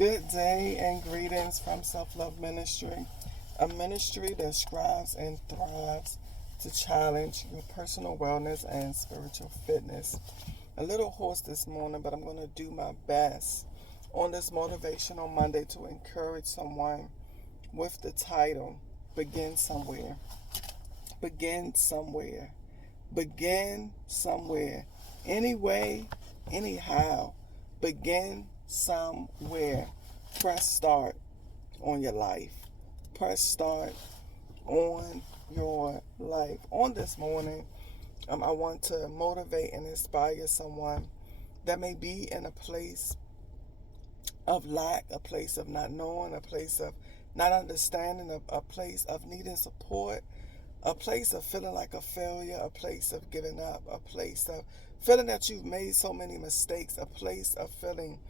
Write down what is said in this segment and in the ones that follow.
Good day and greetings from Self Love Ministry, a ministry that strives and thrives to challenge your personal wellness and spiritual fitness. A little hoarse this morning, but I'm going to do my best on this Motivational Monday to encourage someone with the title Begin Somewhere. Begin somewhere. Begin somewhere. Anyway, anyhow, begin somewhere. Press start on your life. Press start on your life. On this morning, I want to motivate and inspire someone that may be in a place of lack, a place of not knowing, a place of not understanding, a place of needing support, a place of feeling like a failure, a place of giving up, a place of feeling that you've made so many mistakes, a place of feeling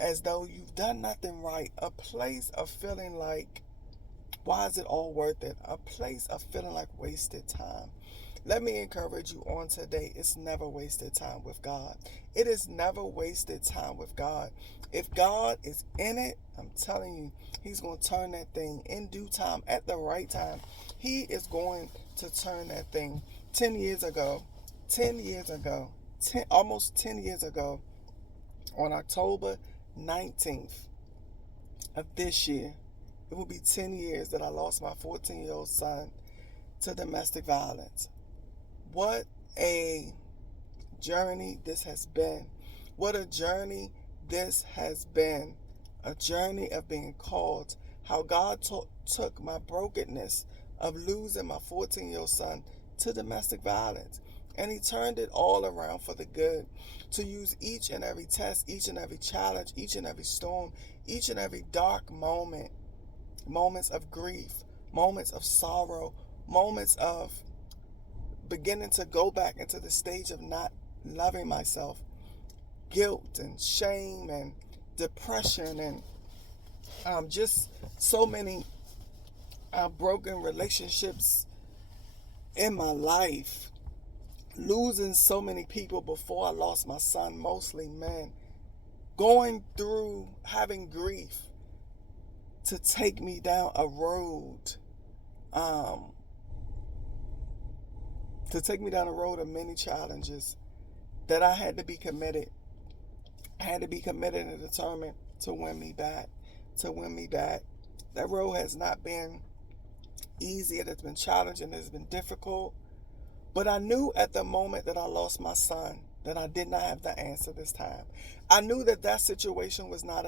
as though you've done nothing right, a place of feeling like, why is it all worth it? A place of feeling like wasted time. Let me encourage you on today. It's never wasted time with God. It is never wasted time with God. If God is in it, I'm telling you, He's going to turn that thing in due time, at the right time. He is going to turn that thing. 10 years ago, almost 10 years ago, on October 19th of this year, it will be 10 years that I lost my 14-year-old son to domestic violence. What a journey this has been. What a journey this has been. A journey of being called. How God took my brokenness of losing my 14-year-old son to domestic violence. And He turned it all around for the good. To use each and every test, each and every challenge, each and every storm, each and every dark moment, moments of grief, moments of sorrow, moments of beginning to go back into the stage of not loving myself, guilt and shame and depression and just so many broken relationships in my life, losing so many people before I lost my son, mostly men, going through having grief to take me down a road of many challenges that I had to be committed. I had to be committed and determined to win me back. That road has not been easy. It has been challenging. It has been difficult. But I knew at the moment that I lost my son that I did not have the answer this time. I knew that situation was not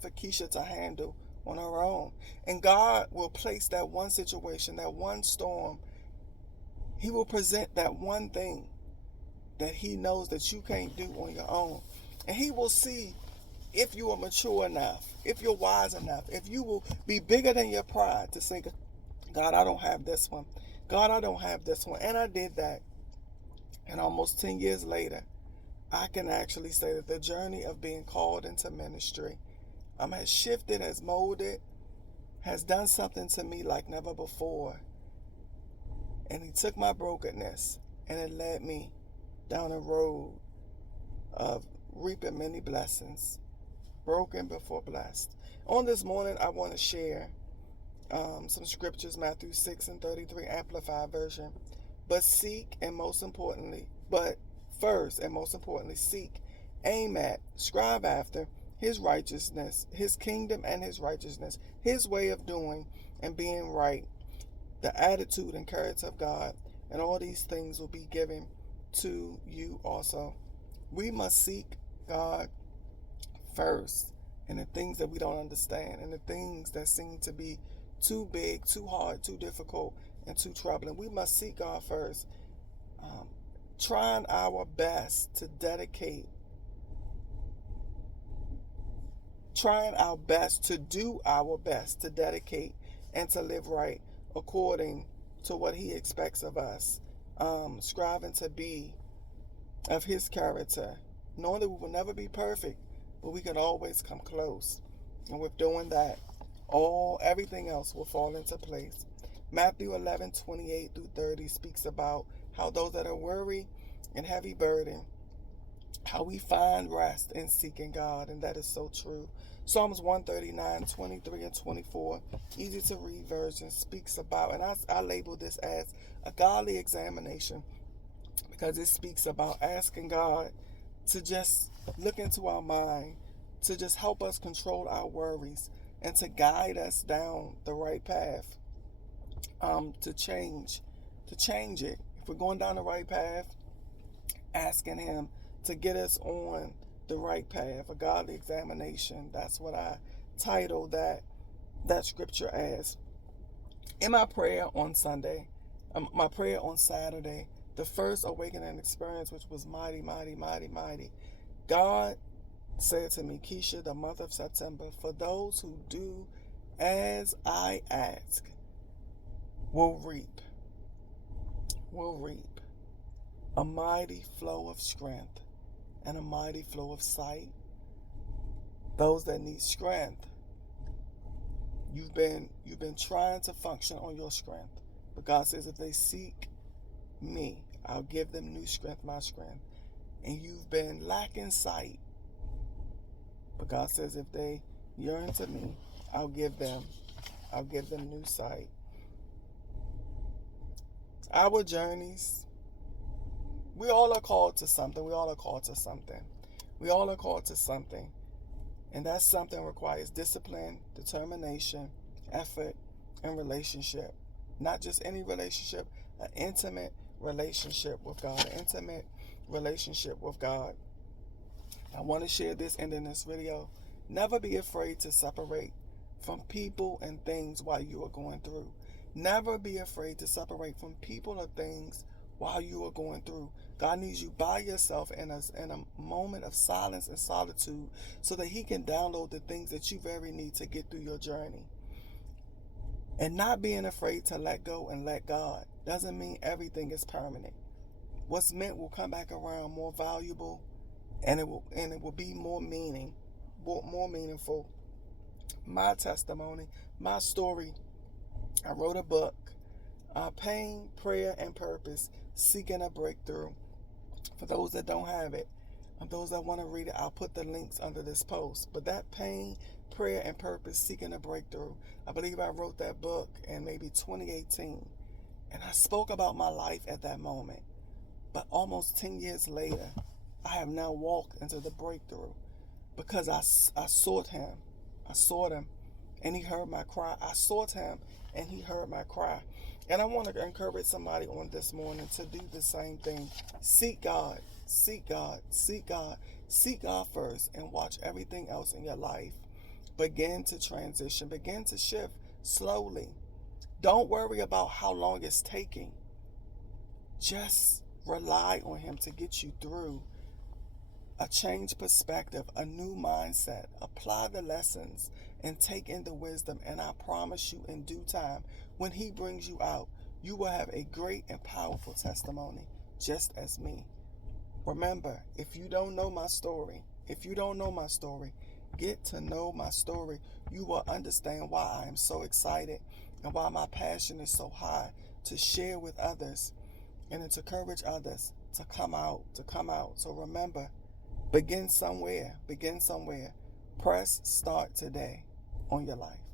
for Keisha to handle on her own. And God will place that one situation, that one storm. He will present that one thing that He knows that you can't do on your own. And He will see if you are mature enough, if you're wise enough, if you will be bigger than your pride to say, God, I don't have this one. God, I don't have this one. And I did that. And almost 10 years later, I can actually say that the journey of being called into ministry has shifted, has molded, has done something to me like never before. And He took my brokenness and it led me down a road of reaping many blessings. Broken before blessed. On this morning, I want to share some scriptures, Matthew 6:33, Amplified Version. But first and most importantly, seek, aim at, strive after His righteousness, His kingdom and His righteousness, His way of doing and being right, the attitude and character of God, and all these things will be given to you also. We must seek God first, and the things that we don't understand, and the things that seem to be too big, too hard, too difficult, and too troubling. We must seek God first, trying our best to dedicate, and to live right according to what He expects of us, striving to be of His character, knowing that we will never be perfect, but we can always come close. And with doing that, everything else will fall into place. Matthew 11:28 through 30 speaks about how those that are weary and heavy burden how we find rest in seeking God, and that is so true. Psalms 139:23 and 24, easy to read version, speaks about, and I label this as a godly examination because it speaks about asking God to just look into our mind, to just help us control our worries, and to guide us down the right path, to change it. If we're going down the right path, asking Him to get us on the right path, a godly examination. That's what I titled that scripture as. In my prayer on Sunday, my prayer on Saturday, the first awakening experience, which was mighty, mighty, mighty, mighty. God said to me, Keisha, the month of September, for those who do as I ask, will reap a mighty flow of strength and a mighty flow of sight. Those that need strength, you've been trying to function on your strength, but God says if they seek me, I'll give them new strength, my strength. And you've been lacking sight, but God says if they yearn to me, I'll give them new sight. Our journeys, we all are called to something. We all are called to something. We all are called to something. And that something requires discipline, determination, effort, and relationship. Not just any relationship, an intimate relationship with God. An intimate relationship with God. I want to share this ending this video. Never be afraid to separate from people and things while you are going through. Never be afraid to separate from people or things while you are going through. God needs you by yourself in a moment of silence and solitude so that He can download the things that you very need to get through your journey. And not being afraid to let go and let God doesn't mean everything is permanent. What's meant will come back around more valuable, and it will be more meaningful. My testimony, my story. I wrote a book, Pain, Prayer, and Purpose, Seeking a Breakthrough. For those that don't have it, and those that want to read it, I'll put the links under this post. But that Pain, Prayer, and Purpose, Seeking a Breakthrough, I believe I wrote that book in maybe 2018. And I spoke about my life at that moment. But almost 10 years later, I have now walked into the breakthrough because I sought Him. I sought Him, and He heard my cry. I sought Him, and He heard my cry. And I want to encourage somebody on this morning to do the same thing. Seek God. Seek God. Seek God. Seek God first, and watch everything else in your life begin to transition, begin to shift slowly. Don't worry about how long it's taking. Just rely on Him to get you through. A changed perspective, a new mindset. Apply the lessons and take in the wisdom. And I promise you, in due time, when He brings you out, you will have a great and powerful testimony, just as me. Remember, if you don't know my story, get to know my story. You will understand why I am so excited and why my passion is so high to share with others and to encourage others to come out. So remember, begin somewhere. Press start today on your life.